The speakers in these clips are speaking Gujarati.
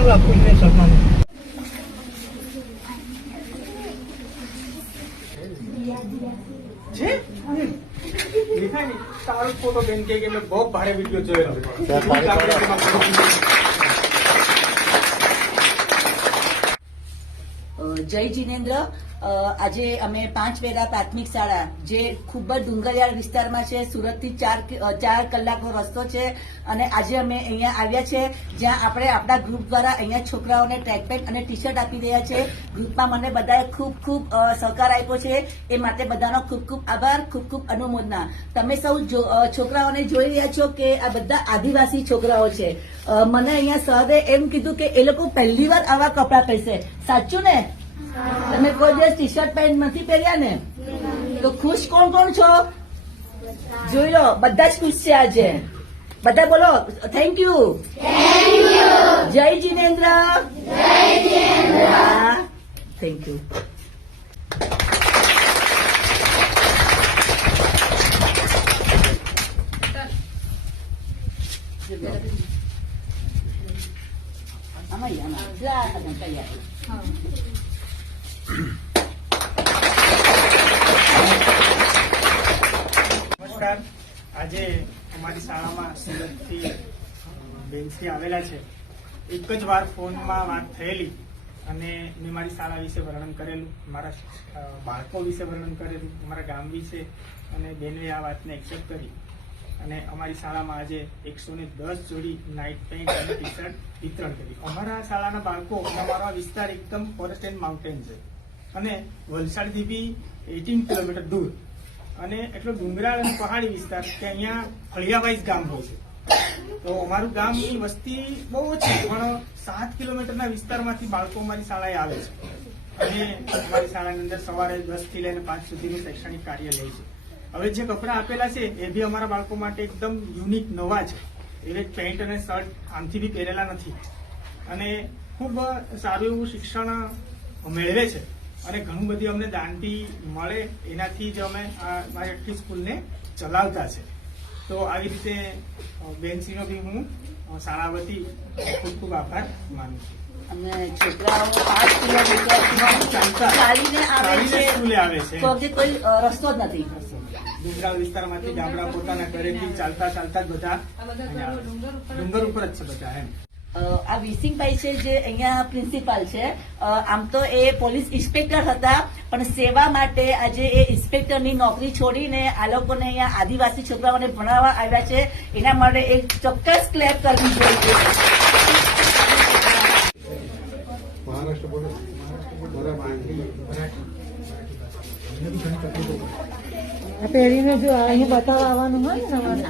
એવું આપવું જોઈએ સન્માન. તારો ફોટો બેન કે મેં બહુ ભારે વિડીયો જોયેલો. જય જિનેન્દ્ર. આજે અમે 5 વેરા પ્રાથમિક શાળા જે ખૂબ જ ડુંગરિયાળ વિસ્તારમાં છે, સુરતથી 4 કલાકનો રસ્તો છે, અને આજે અમે અહીંયા આવ્યા છે જ્યાં આપણે આપણા ગ્રુપ દ્વારા અહીંયા છોકરાઓને ટ્રેક પેન્ટ અને ટી શર્ટ આપી રહ્યા છે. ગ્રુપમાં મને બધાએ ખૂબ સહકાર આપ્યો છે, એ માટે બધાનો ખૂબ આભાર, ખૂબ અનુમોદના. તમે સૌ છોકરાઓને જોઈ રહ્યા છો કે આ બધા આદિવાસી છોકરાઓ છે. મને અહીંયા સરે એમ કીધું કે એ લોકો પહેલી વાર આવા કપડાં પહેરશે. સાચું ને? તમે કોઈ દિવસ ટી શર્ટ પેન્ટ નથી પહેર્યા ને? તો ખુશ કોણ છો? જોઈ લો, બધા જ ખુશ છે આજે. બધા બોલો થેન્ક યુ. જય જિનેન્દ્ર. Thank you. નમસ્કાર. આજે અમારી શાળામાં સુરતથી બેનશ્રી આવેલા છે. એક જ વાર ફોનમાં વાત થયેલી અને મેં મારી શાળા વિશે વર્ણન કરેલું, મારા બાળકો વિશે વર્ણન કરેલું, અમારા ગામ વિશે, અને બેને આ વાતને એક્સેપ્ટ કરી અને અમારી શાળામાં આજે 110 જોડી નાઇટ પેન્ટ અને ટી શર્ટ વિતરણ કરી. અમારા શાળાના બાળકો, અમારો વિસ્તાર એકદમ ફોરેસ્ટ એન્ડ માઉન્ટેન છે અને વલસાડથી બી 18 કિલોમીટર દૂર, અને એટલો ડુંગરાળ અને પહાડી વિસ્તાર કે અહીંયા ફળિયાવાઇઝ ગામ હોય છે. તો અમારું ગામની વસ્તી બહુ ઓછી, પણ 7 કિલોમીટરના વિસ્તારમાંથી બાળકો અમારી શાળાએ આવે છે અને અમારી શાળાની અંદર સવારે 10 થી લઈને 5 સુધીનું શૈક્ષણિક કાર્ય લે છે. હવે જે કપડાં આપેલા છે એ બી અમારા બાળકો માટે એકદમ યુનિક નવા છે. એ પેન્ટ અને શર્ટ આમથી બી પહેરેલા નથી અને ખૂબ સારું એવું શિક્ષણ મેળવે છે અને ઘણું બધી અમને દાન બી મળે, એનાથી જ અમે મારી આખી સ્કૂલને ચલાવતા છે. તો આવી રીતે બેનશ્રીનો બી હું શાળા વતી ખૂબ આભાર માનું છું. અને છોકરાઓ 5 કિલોમીટર ચાલીને આવે છે, સ્કૂલે આવે છે, તો કોઈ રસ્તો જ નથી. ડુંગરાળ વિસ્તારમાંથી ગામડા પોતાના ઘરેથી ચાલતા જ બધા ડુંગર ઉપર જ છે બધા. એમ આ વિસિંગભાઈ છે જે અહીંયા પ્રિન્સિપાલ છે. આમ તો એ પોલીસ ઇન્સ્પેક્ટર હતા, પણ સેવા માટે આજે એ ઇન્સ્પેક્ટરની નોકરી છોડીને આ લોકોને અહીંયા આદિવાસી છોકરાઓને ભણાવવા આવ્યા છે. એના માટે એક ચોક્કસ ક્લેપ કરવી જોઈએ. પહેરીને જો અહીંયા બતાવવા આવવાનું હોય ને તમારે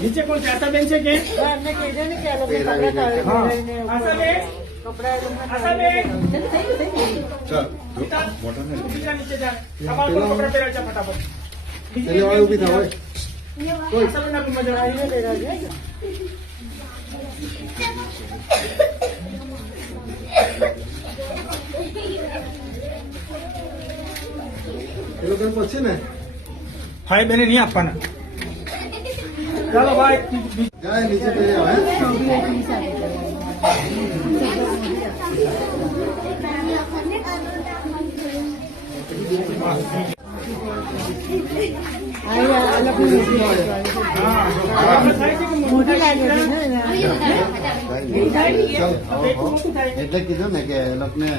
નીચે કોણ આશાબેન છે કે પછી ને ભાઈ બેને નહીં આપવાના. ચાલો ભાઈ જાય નીચે પહેરી આવે. એટલે કીધું ને કે એ લોકોને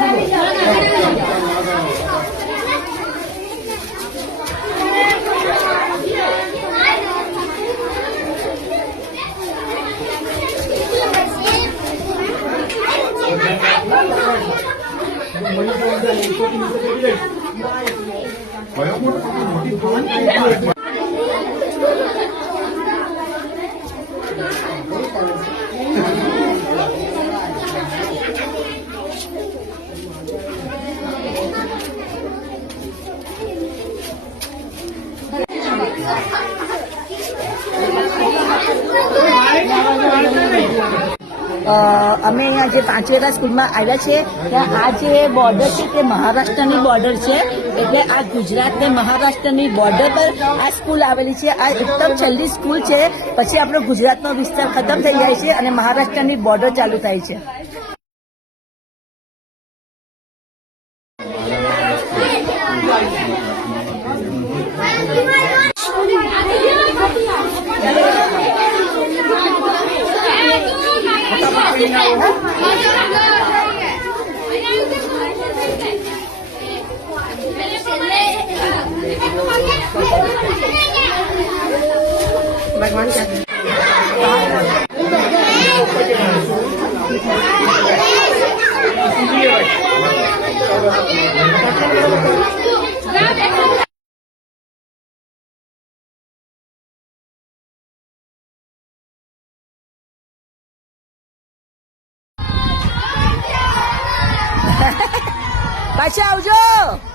Thank you. અમે અહીંયા જે પાંચવેરા સ્કૂલમાં આવ્યા છે ત્યાં આ જે બોર્ડર છે તે મહારાષ્ટ્રની બોર્ડર છે એટલે આ ગુજરાત ને મહારાષ્ટ્રની બોર્ડર પર આ સ્કૂલ આવેલી છે. આ એકદમ છેલ્લી સ્કૂલ છે, પછી આપણો ગુજરાતનો વિસ્તાર ખતમ થઈ જાય છે અને મહારાષ્ટ્રની બોર્ડર ચાલુ થાય છે. પાછા આવજો.